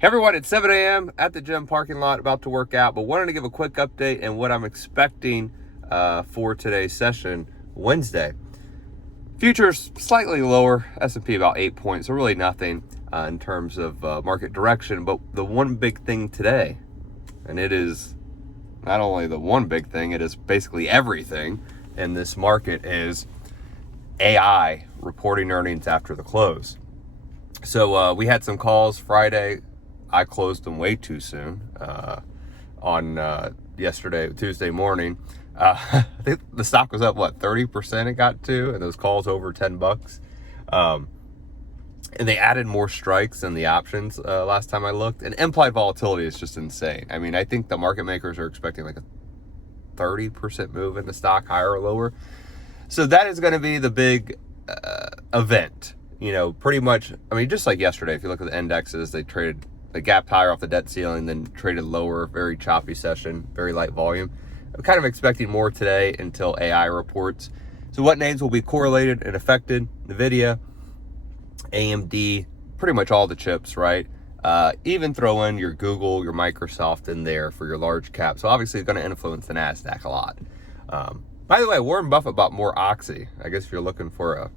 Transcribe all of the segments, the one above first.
Hey everyone, it's 7 a.m. at the gym parking lot, about to work out, but wanted to give a quick update and what I'm expecting for today's session, Wednesday. Futures slightly lower, S&P about 8 points, so really nothing in terms of market direction. But the one big thing today, and it is not only the one big thing, it is basically everything in this market, is AI reporting earnings after the close. So we had some calls Friday. I closed them way too soon on Tuesday morning. I think the stock was up, 30% it got to, and those calls over $10. And they added more strikes than the options last time I looked. And implied volatility is just insane. I mean, I think the market makers are expecting like a 30% move in the stock, higher or lower. So that is going to be the big event. You know, pretty much, I mean, just like yesterday, if you look at the indexes, they gapped higher off the debt ceiling, then traded lower, very choppy session, very light volume. I'm kind of expecting more today until AI reports. So what names will be correlated and affected? NVIDIA, AMD, pretty much all the chips, right? Even throw in your Google, your Microsoft in there for your large cap. So obviously it's going to influence the NASDAQ a lot. By the way, Warren Buffett bought more Oxy. I guess if you're looking for a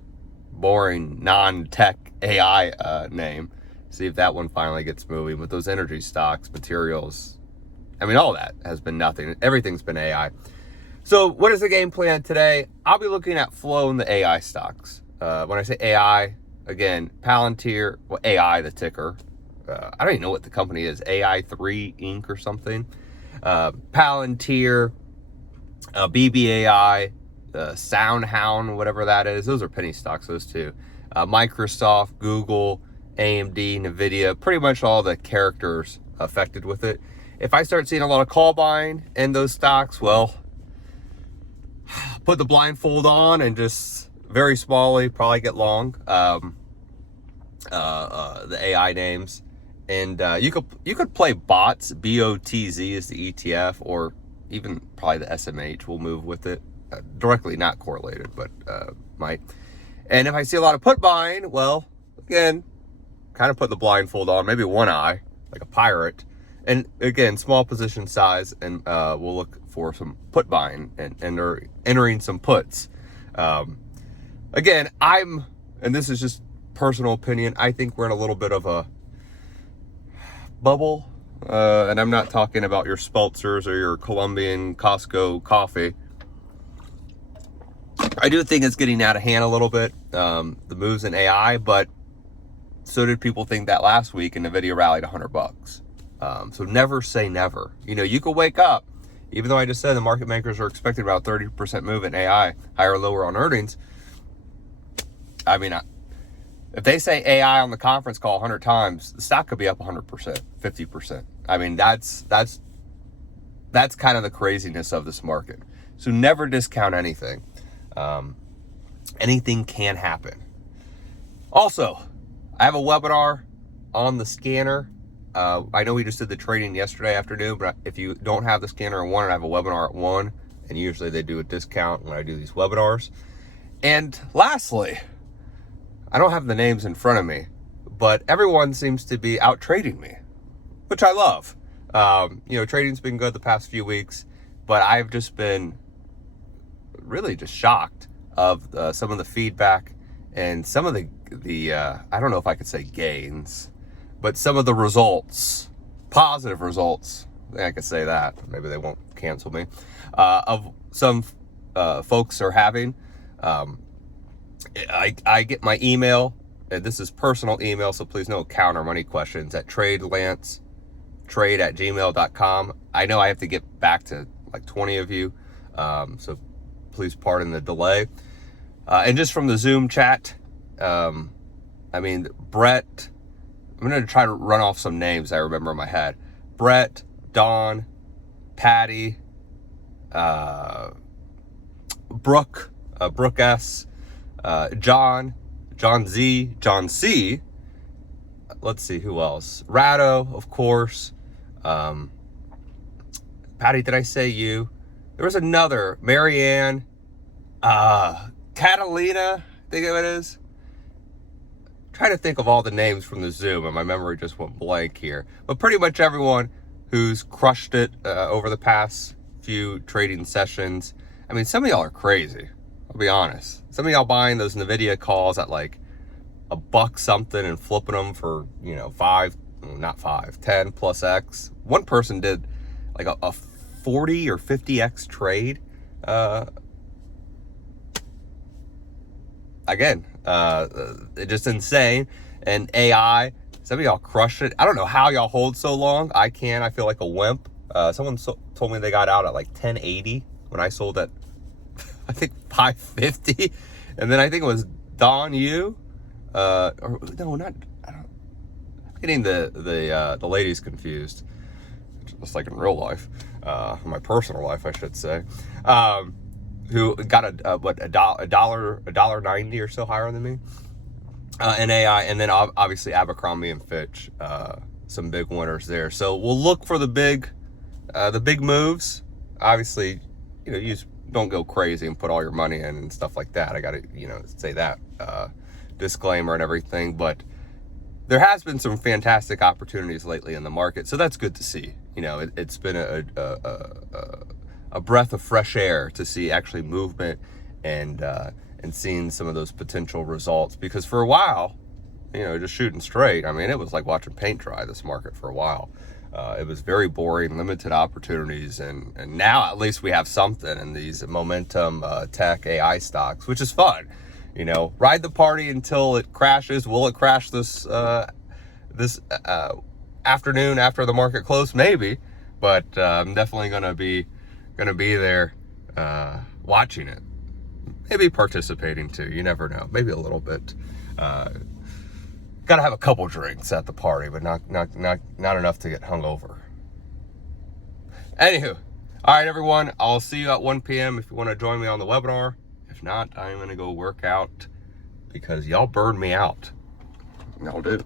boring non-tech AI name, see if that one finally gets moving. With those energy stocks, materials, I mean, all that has been nothing. Everything's been AI. So what is the game plan today? I'll be looking at flow in the AI stocks. When I say AI, again, Palantir, AI, the ticker. I don't even know what the company is, AI3 Inc. or something. Palantir, BBAI, SoundHound, whatever that is. Those are penny stocks, those two. Microsoft, Google, AMD, NVIDIA, pretty much all the characters affected with it. If I start seeing a lot of call buying in those stocks, well, put the blindfold on and just very smallly probably get long the AI names. And you could play BOTZ, BOTZ is the ETF, or even probably the SMH will move with it. Directly not correlated, but might. And if I see a lot of put buying, well, again, kind of put the blindfold on, maybe one eye, like a pirate. And again, small position size, and we'll look for some put buying and entering some puts. Again, and this is just personal opinion, I think we're in a little bit of a bubble. And I'm not talking about your Speltzers or your Colombian Costco coffee. I do think it's getting out of hand a little bit, the moves in AI, but so did people think that last week, and NVIDIA rallied $100. So never say never. You know, you could wake up, even though I just said the market makers are expecting about 30% move in AI, higher or lower on earnings. I mean, if they say AI on the conference call 100 times, the stock could be up 100%, 50%. I mean, that's kind of the craziness of this market. So never discount anything. Anything can happen. Also, I have a webinar on the scanner. I know we just did the trading yesterday afternoon, but if you don't have the scanner at 1, I have a webinar at 1, and usually they do a discount when I do these webinars. And lastly, I don't have the names in front of me, but everyone seems to be out trading me, which I love. You know, trading's been good the past few weeks, but I've just been really just shocked of some of the feedback and some of the I don't know if I could say gains, but some of the results, positive results, I think I could say that, maybe they won't cancel me, of some folks are having. I get my email, and this is personal email, so please no account or money questions, at tradelancetrade@gmail.com. I know I have to get back to like 20 of you, so please pardon the delay. And just from the Zoom chat, I mean, Brett, I'm going to try to run off some names I remember in my head. Brett, Don, Patty, Brooke S, John Z, John C. Let's see who else. Rado, of course. Patty, did I say you? There was another, Marianne, Catalina, I think it is. trying to think of all the names from the Zoom, and my memory just went blank here. But pretty much everyone who's crushed it over the past few trading sessions. I mean, some of y'all are crazy. I'll be honest. Some of y'all buying those NVIDIA calls at like $1 something and flipping them for, 10 plus X. One person did like a 40 or 50X trade. Again, just insane. And AI, some of y'all crushed it. I don't know how y'all hold so long. I feel like a wimp. Someone told me they got out at like 1080 when I sold at, I think 550. And then I think it was Don Yu, or no, not, I'm getting the ladies confused, just like in real life, my personal life, I should say, who got $1.90 or so higher than me, in AI, and then obviously Abercrombie and Fitch, some big winners there. So we'll look for the big moves. Obviously, you don't go crazy and put all your money in and stuff like that. I got to, say that disclaimer and everything, but there has been some fantastic opportunities lately in the market, so that's good to see. It's been a breath of fresh air to see actually movement and seeing some of those potential results, because for a while, just shooting straight, I mean, it was like watching paint dry, this market, for a while. It was very boring, limited opportunities, and now at least we have something in these momentum tech AI stocks, which is fun. Ride the party until it crashes. Will it crash this afternoon after the market close? Maybe, but I'm definitely gonna be there watching it, maybe participating too. You never know, maybe a little bit. Gotta have a couple drinks at the party, but not enough to get hungover. Anywho, all right, everyone, I'll see you at 1 p.m. if you want to join me on the webinar. If not, I'm gonna go work out because y'all burned me out. Y'all do.